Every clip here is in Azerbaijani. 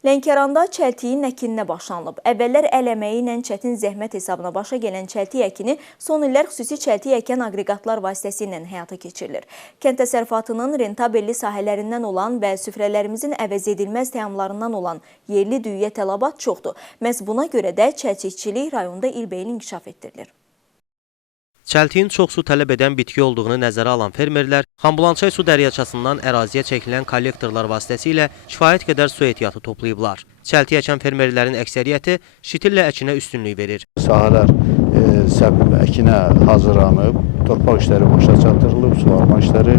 Lənkəranda çəltiyin əkininə başlanılıb. Əvvəllər əl əməyi ilə çətin zəhmət hesabına başa gələn çəltik əkini son illər xüsusi çəltik əkən aqreqatlar vasitəsilə həyata keçirilir. Kənd təsərrüfatının rentabelli sahələrindən olan və süfrələrimizin əvəz edilməz təamlarından olan yerli düyüyə tələbat çoxdur. Məhz buna görə də çəltikçilik rayonda ilbəil inkişaf etdirilir. Çəltiyin çox su tələb edən bitki olduğunu nəzərə alan fermerlər Xanbulançay su dəryaçasından əraziyə çəkilən kollektorlar vasitəsilə kifayət qədər su ehtiyatı toplayıblar. Çəltik əkən fermerlərin əksəriyyəti şitillə əkinə üstünlük verir. Sahələr əkinə hazırlanıb, torpaq işləri başa çatdırılıb, suvarma işləri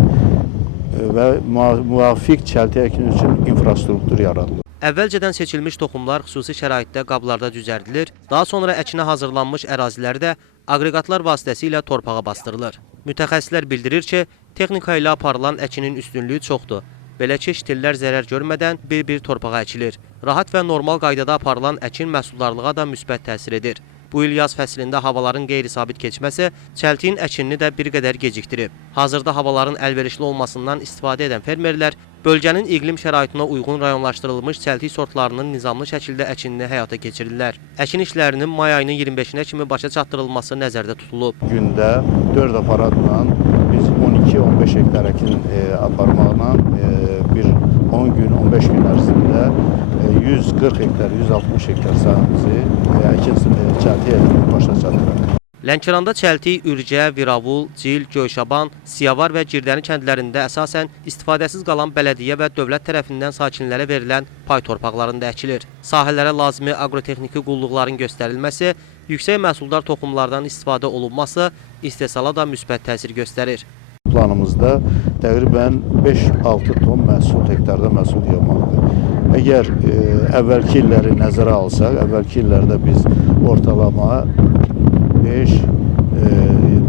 və müvafiq çəltik əkini üçün infrastruktur yaradılıb. Əvvəlcədən seçilmiş toxumlar xüsusi şəraitdə qablarda düzəldilir, daha sonra əkinə hazırlanmış ərazilərdə aqreqatlar vasitəsilə torpağa bastırılır. Mütəxəssislər bildirir ki, texnika ilə aparılan əkinin üstünlüyü çoxdur. Belə ki, şitillər zərər görmədən bir-bir torpağa əkilir. Rahat və normal qaydada aparılan əkin məhsuldarlığa da müsbət təsir edir. Bu il yaz fəslində havaların qeyri-sabit keçməsi çəltiyin əkinini də bir qədər gecikdirib. Hazırda havaların əlverişli olmasından istifadə edən fermerlər bölgənin iqlim şəraitinə uyğun rayonlaşdırılmış çəltik sortlarının nizamlı şəkildə əkinini həyata keçirirlər. Əkin işlərinin may ayının 25-nə kimi başa çatdırılması nəzərdə tutulub. Gündə 4 aparatla biz 12-15 hektar əkin aparmaqla bir 10 gün, 15 gün ərzində 140 hektar, 160 hektar sahəmizi əkin çəltik əkini başa çatdırır. Lənkəranda çəltik Ürcə, Viravul, Cil, Göyşaban, Siyavar və Girdəni kəndlərində əsasən istifadəsiz qalan bələdiyyə və dövlət tərəfindən sakinlərə verilən pay torpaqlarında əkilir. Sahələrə lazımi aqrotexniki qulluqların göstərilməsi, yüksək məhsuldar toxumlardan istifadə olunması istehsala da müsbət təsir göstərir. Planımızda təqribən 5-6 ton məhsul, hektarda məhsul yığmaqdır. Əgər əvvəlki illəri nəzərə alsaq, əvvəlki illərdə biz ortalama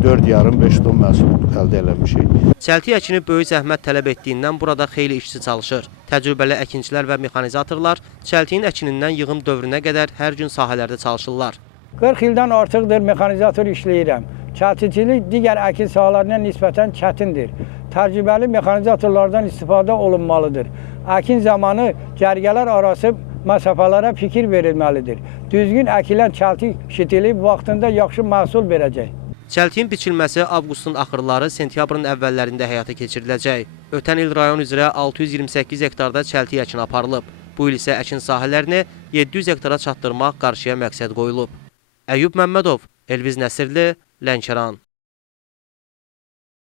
4,5 ton məhsul əldə eləmişik. Çəltik əkini böyük zəhmət tələb etdiyindən burada xeyli işçi çalışır. Təcrübəli əkinçilər və mexanizatorlar çəltiyin əkinindən yığım dövrünə qədər hər gün sahələrdə çalışırlar. 40 ildən artıqdır mexanizator işləyirəm. Çəltikçilik digər əkin sahələrinə nisbətən çətindir. Təcrübəli mexanizatorlardan istifadə olunmalıdır. Əkin zamanı cərgələr arası məsafələrə fikir verilməlidir. Düzgün əkilən çəltik şitilib vaxtında yaxşı məhsul verəcək. Çəltiyin biçilməsi avqustun axırları, sentyabrın əvvəllərində həyata keçiriləcək. Ötən il rayon üzrə 628 hektarda çəltik əkin aparılıb. Bu il isə əkin sahələrini 700 hektara çatdırmaq qarşıya məqsəd qoyulub. Əyyub Məmmədov, Elviz Nəsirli, Lənkəran.